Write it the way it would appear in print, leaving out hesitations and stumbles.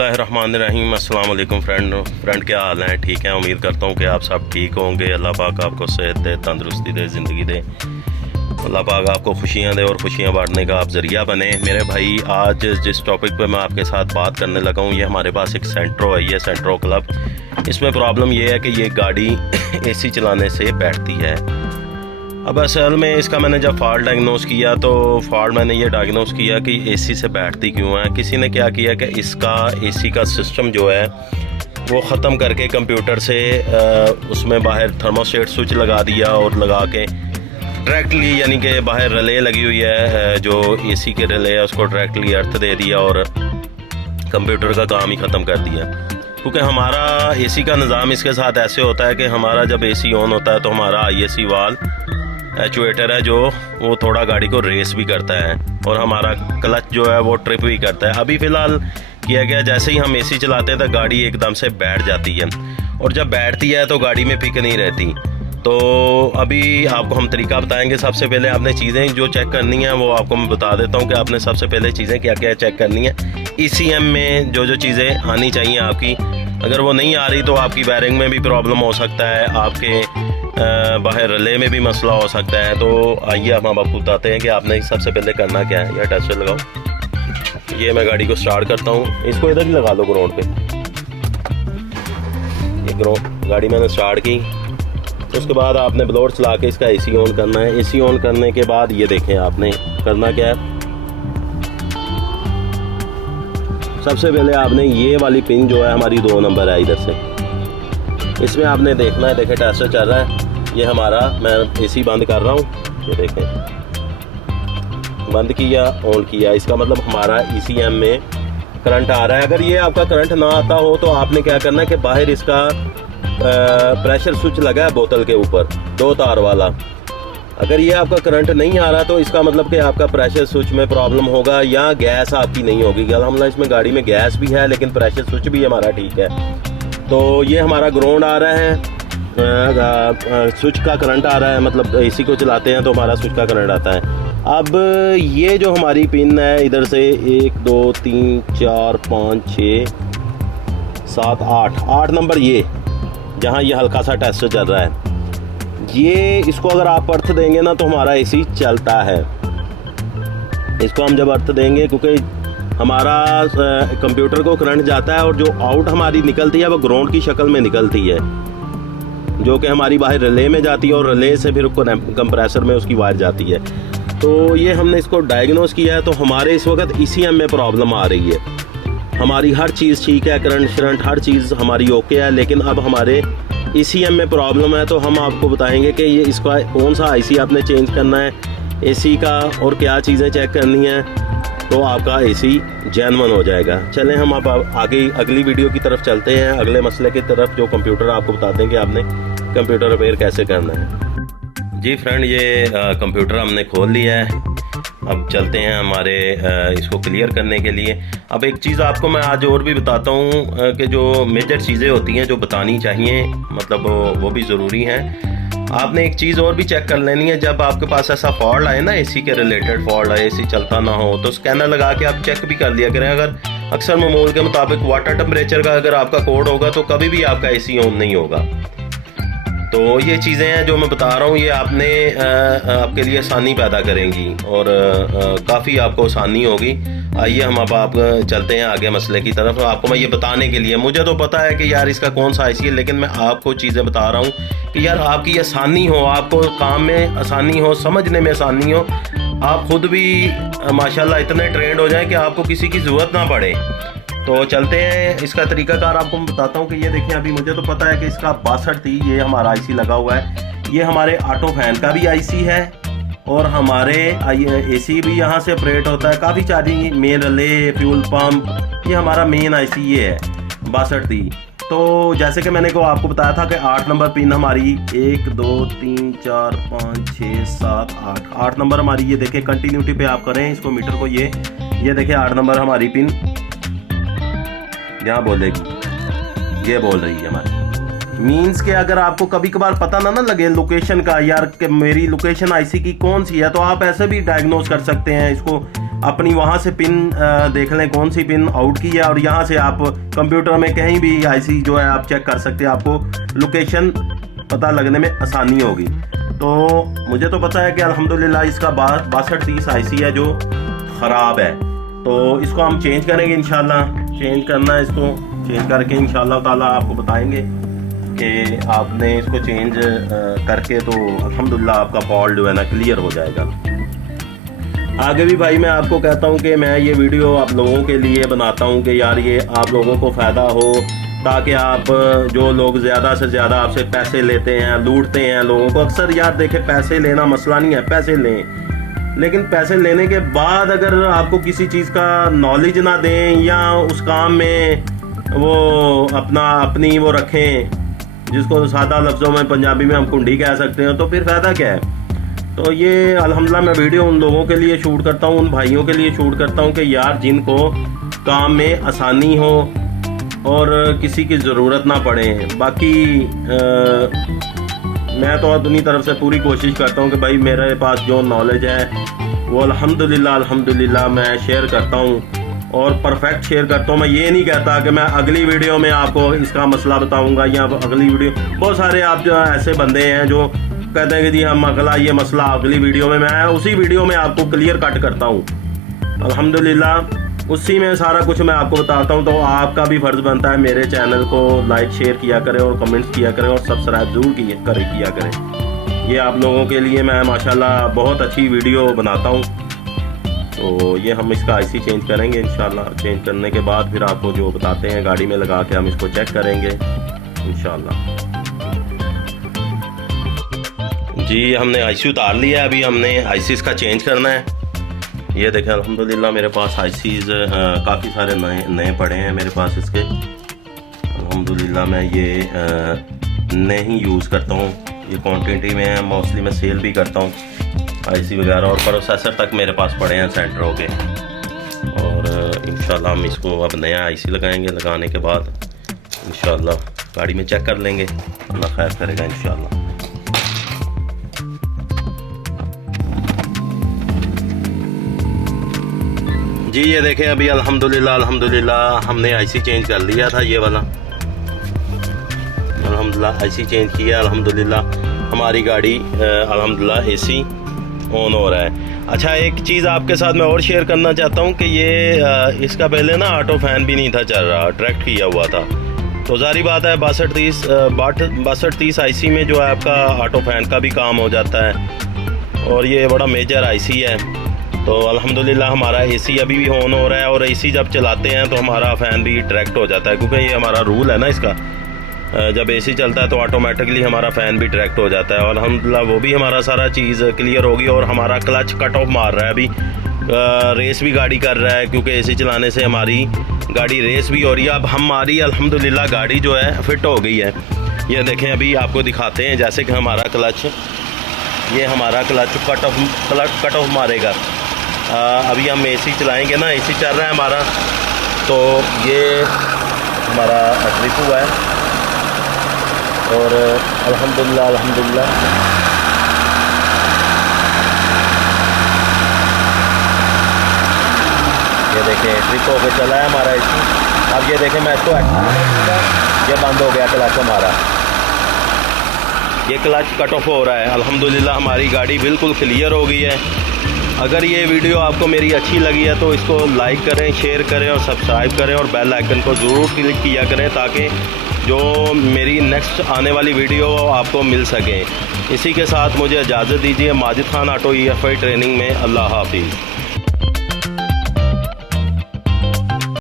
बिस्मिल्लाहिर्रहमानिर्रहीम। अस्सलाम वालेकुम फ्रेंड क्या हाल हैं? ठीक है, उम्मीद करता हूँ कि आप सब ठीक होंगे। अल्लाह पाक आपको सेहत दे, तंदुरुस्ती दे, ज़िंदगी दे। अल्लाह पाक आपको खुशियाँ दे और खुशियाँ बांटने का आप ज़रिया बने। मेरे भाई, आज जिस टॉपिक पे मैं आपके साथ बात करने लगा हूँ, ये हमारे पास एक सेंट्रो है, ये सेंट्रो क्लब। इसमें प्रॉब्लम ये है कि ये गाड़ी AC चलाने से बैठती है। अब असल में इसका मैंने जब फॉल्ट डायग्नोस किया तो मैंने ये डायग्नोस किया कि AC से बैठती क्यों है। किसी ने क्या किया कि इसका AC का सिस्टम जो है वो ख़त्म करके कंप्यूटर से उसमें बाहर थर्मोस्टेट स्विच लगा दिया और लगा के डायरेक्टली, यानी कि बाहर रिले लगी हुई है, जो AC के रिले है उसको डायरेक्टली अर्थ दे दिया और कंप्यूटर का काम ही ख़त्म कर दिया। क्योंकि हमारा AC का निज़ाम इसके साथ ऐसे होता है कि हमारा जब AC ऑन होता है तो हमारा IAC वाल एक्चुएटर है जो वो थोड़ा गाड़ी को रेस भी करता है और हमारा क्लच जो है वो ट्रिप भी करता है। अभी फ़िलहाल किया गया, जैसे ही हम AC चलाते हैं तो गाड़ी एकदम से बैठ जाती है और जब बैठती है तो गाड़ी में पिक नहीं रहती। तो अभी आपको हम तरीका बताएंगे। सबसे पहले आपने चीज़ें जो चेक करनी है वो आपको मैं बता देता हूँ कि आपने सबसे पहले चीज़ें क्या क्या चेक करनी है। ECM में जो चीज़ें आनी चाहिए आपकी, अगर वो नहीं आ रही तो आपकी वायरिंग में भी प्रॉब्लम हो सकता है, आपके बाहर रिले में भी मसला हो सकता है। तो आइए हम आपको बताते हैं कि आपने सबसे पहले करना क्या है। यह टेस्टर लगाओ। ये मैं गाड़ी को स्टार्ट करता हूँ, इसको इधर ही लगा दो ग्राउंड पे। ये ग्राउंड गाड़ी मैंने स्टार्ट की, उसके बाद आपने ब्लोअर चला के इसका AC ऑन करना है। AC ऑन करने के बाद ये देखें आपने करना क्या है। सबसे पहले आपने ये वाली पिन जो है हमारी 2 नंबर है इधर से, इसमें आपने देखना है। देखें टेस्टर चल रहा है, ये हमारा, मैं AC बंद कर रहा हूँ, ये देखें बंद किया ऑन किया, इसका मतलब हमारा ECM में करंट आ रहा है। अगर ये आपका करंट ना आता हो तो आपने क्या करना है कि बाहर इसका प्रेशर स्विच लगा है बोतल के ऊपर 2 तार वाला। अगर ये आपका करंट नहीं आ रहा तो इसका मतलब कि आपका प्रेशर स्विच में प्रॉब्लम होगा या गैस आपकी नहीं होगी। अल्हम्दुलिल्लाह इसमें गाड़ी में गैस भी है लेकिन प्रेशर स्विच भी हमारा ठीक है। तो ये हमारा ग्राउंड आ रहा है, स्विच का करंट आ रहा है, मतलब AC को चलाते हैं तो हमारा स्विच का करंट आता है। अब ये जो हमारी पिन है इधर से 1 2 3 4 5 6 7 8 नंबर, ये जहाँ ये हल्का सा टेस्ट चल रहा है, ये इसको अगर आप अर्थ देंगे ना तो हमारा AC चलता है। इसको हम जब अर्थ देंगे, क्योंकि हमारा कंप्यूटर को करंट जाता है और जो आउट हमारी निकलती है वो ग्राउंड की शक्ल में निकलती है, जो कि हमारी बाहर रिले में जाती है और रिले से फिर कंप्रेसर में उसकी वायर जाती है। तो ये हमने इसको डायग्नोस किया है। तो हमारे इस वक्त ECM में प्रॉब्लम आ रही है। हमारी हर चीज़ ठीक है, करंट हर चीज़ हमारी ओके है, लेकिन अब हमारे ECM में प्रॉब्लम है। तो हम आपको बताएंगे कि ये इसका कौन सा IC आपने चेंज करना है AC का और क्या चीज़ें चेक करनी है, तो आपका AC जेन्युइन हो जाएगा। चलें हम अब आगे अगली वीडियो की तरफ चलते हैं, अगले मसले की तरफ, जो कंप्यूटर आपको बताते हैं कि आपने कंप्यूटर रिपेयर कैसे करना है। जी फ्रेंड, ये कंप्यूटर हमने खोल लिया है। अब चलते हैं हमारे इसको क्लियर करने के लिए। अब एक चीज़ आपको मैं आज और भी बताता हूँ कि जो मेजर चीज़ें होती हैं जो बतानी चाहिए, मतलब वो भी ज़रूरी हैं। आपने एक चीज़ और भी चेक कर लेनी है। जब आपके पास ऐसा फॉल्ट आए ना, AC के रिलेटेड फॉल्ट आए, AC चलता ना हो, तो स्कैनर लगा के आप चेक भी कर लिया करें। अगर अक्सर मामूल के मुताबिक वाटर टेम्परेचर का अगर आपका कोड होगा तो कभी भी आपका AC ऑन नहीं होगा। तो ये चीज़ें हैं जो मैं बता रहा हूँ, ये आपने आपके लिए आसानी पैदा करेंगी और काफ़ी आपको आसानी होगी। आइए हम अब आप चलते हैं आगे मसले की तरफ। आपको मैं ये बताने के लिए, मुझे तो पता है कि यार इसका कौन सा IC है, लेकिन मैं आपको चीज़ें बता रहा हूँ कि यार आपकी आसानी हो, आपको काम में आसानी हो, समझने में आसानी हो, आप खुद भी माशाल्लाह इतने ट्रेंड हो जाएं कि आपको किसी की ज़रूरत ना पड़े। तो चलते हैं, इसका तरीकाकार आपको मैं बताता हूँ कि ये देखें, अभी मुझे तो पता है कि इसका 62 थी, ये हमारा IC लगा हुआ है। ये हमारे ऑटो फैन का भी IC है और हमारे AC भी यहाँ से ऑपरेट होता है। काफ़ी सारी मेन रिले, फ्यूल पंप, ये हमारा मेन IC ये है, 62 थी। तो जैसे कि मैंने को आपको बताया था कि 8 नंबर पिन हमारी 1 2 3 4 5 6 7 8 नंबर हमारी, ये देखें कंटिन्यूटी पे आप करें इसको मीटर को, ये देखें 8 नंबर हमारी पिन यहाँ बोलेगी, ये बोल रही है हमारी। मीन्स के अगर आपको कभी कभार पता ना लगे लोकेशन का, यार कि मेरी लोकेशन IC की कौन सी है, तो आप ऐसे भी डायग्नोस कर सकते हैं इसको। अपनी वहाँ से पिन देख लें कौन सी पिन आउट की है, और यहाँ से आप कंप्यूटर में कहीं भी आईसी जो है आप चेक कर सकते हैं, आपको लोकेशन पता लगने में आसानी होगी। तो मुझे तो पता है कि अल्हम्दुलिल्लाह इसका 6230 आईसी है जो ख़राब है, तो इसको हम चेंज करेंगे इंशाल्लाह। चेंज करना है, इसको चेंज करके इंशाल्लाह ताला आपको बताएंगे कि आपने इसको चेंज करके तो अल्हम्दुलिल्लाह आपका फॉल्ट जो है ना क्लियर हो जाएगा। आगे भी भाई मैं आपको कहता हूँ कि मैं ये वीडियो आप लोगों के लिए बनाता हूँ कि यार ये आप लोगों को फ़ायदा हो, ताकि आप जो लोग ज़्यादा से ज़्यादा आपसे पैसे लेते हैं, लूटते हैं लोगों को। अक्सर यार देखें, पैसे लेना मसला नहीं है, पैसे लें, लेकिन पैसे लेने के बाद अगर आपको किसी चीज़ का नॉलेज ना दें या उस काम में वो अपनी वो रखें, जिसको सादा लफ्ज़ों में पंजाबी में हम कुंडी कह सकते हैं, तो फिर फ़ायदा क्या है। तो ये अल्हम्दुलिल्लाह मैं वीडियो उन लोगों के लिए शूट करता हूँ, उन भाइयों के लिए शूट करता हूँ कि यार जिनको काम में आसानी हो और किसी की ज़रूरत ना पड़े। बाकी मैं तो अपनी तरफ से पूरी कोशिश करता हूँ कि भाई मेरे पास जो नॉलेज है वो अल्हम्दुलिल्लाह मैं शेयर करता हूँ, और परफेक्ट शेयर करता हूँ। मैं ये नहीं कहता कि मैं अगली वीडियो में आपको इसका मसला बताऊँगा या अगली वीडियो, बहुत सारे आप जो ऐसे बंदे हैं जो कहते हैं कि जी हम अगला ये मसला अगली वीडियो में, मैं उसी वीडियो में आपको क्लियर कट करता हूँ अल्हम्दुलिल्लाह, उसी में सारा कुछ मैं आपको बताता हूँ। तो आपका भी फ़र्ज़ बनता है मेरे चैनल को लाइक शेयर किया करें और कमेंट्स किया करें और सब्सक्राइब ज़रूर किया करें। ये आप लोगों के लिए मैं माशाल्लाह बहुत अच्छी वीडियो बनाता हूँ। तो ये हम इसका आईसी चेंज करेंगे इंशाल्लाह। चेंज करने के बाद फिर आपको जो बताते हैं गाड़ी में लगा के हम इसको चेक करेंगे इंशाल्लाह। जी हमने आईसी उतार लिया है, अभी हमने आईसी इसका चेंज करना है। ये देखें अल्हम्दुलिल्लाह मेरे पास आईसीज़ काफ़ी सारे नए पड़े हैं मेरे पास इसके। अल्हम्दुलिल्लाह मैं ये नए ही यूज़ करता हूँ, ये क्वांटिटी में है, मोस्टली मैं सेल भी करता हूँ आईसी वगैरह, और प्रोसेसर तक मेरे पास पड़े हैं सेंटरों के। और इंशाल्लाह हम इसको अब नया आईसी लगाएंगे, लगाने के बाद इंशाल्लाह गाड़ी में चेक कर लेंगे, अल्लाह खैर करेगा इंशाल्लाह। जी ये देखें अभी अल्हम्दुलिल्लाह हमने आईसी चेंज कर लिया था, ये वाला अल्हम्दुलिल्लाह आईसी चेंज किया। अल्हम्दुलिल्लाह हमारी गाड़ी अल्हम्दुलिल्लाह एसी ऑन हो रहा है। अच्छा एक चीज़ आपके साथ मैं और शेयर करना चाहता हूँ कि ये इसका पहले ना ऑटो फैन भी नहीं था चल रहा, ट्रैक्ट किया हुआ था। तो ज़ाहिर बात है 6230 आईसी में जो है आपका ऑटो फैन का भी काम हो जाता है, और ये बड़ा मेजर आईसी है। तो अल्हम्दुलिल्लाह हमारा एसी अभी भी ऑन हो रहा है, और एसी जब चलाते हैं तो हमारा फ़ैन भी ट्रैक्ट हो जाता है, क्योंकि ये हमारा रूल है ना इसका, जब एसी चलता है तो ऑटोमेटिकली हमारा फ़ैन भी ट्रैक्ट हो जाता है। और अल्हम्दुलिल्लाह वो भी हमारा सारा चीज़ क्लियर होगी। और हमारा क्लच कट ऑफ मार रहा है अभी, रेस भी गाड़ी कर रहा है, क्योंकि एसी चलाने से हमारी गाड़ी रेस भी हो रही है। अब हमारी अल्हम्दुलिल्लाह गाड़ी जो है फिट हो गई है। ये देखें अभी आपको दिखाते हैं, जैसे कि हमारा क्लच, ये हमारा क्लच कट ऑफ मारेगा। अभी हम एसी चलाएंगे ना, एसी चल रहा है हमारा, तो ये हमारा ट्रिप हुआ है। और अल्हम्दुलिल्लाह ये देखें ट्रिप होकर चला है हमारा एसी। अब ये देखें मैं इसको ये बंद हो गया क्लच हमारा, ये क्लच कट ऑफ हो रहा है। अल्हम्दुलिल्लाह हमारी गाड़ी बिल्कुल क्लियर हो गई है। अगर ये वीडियो आपको मेरी अच्छी लगी है तो इसको लाइक करें, शेयर करें और सब्सक्राइब करें, और बेल आइकन को ज़रूर क्लिक किया करें, ताकि जो मेरी नेक्स्ट आने वाली वीडियो आपको मिल सके। इसी के साथ मुझे इजाज़त दीजिए। Majid Khan auto EFI training में। अल्लाह हाफिज़।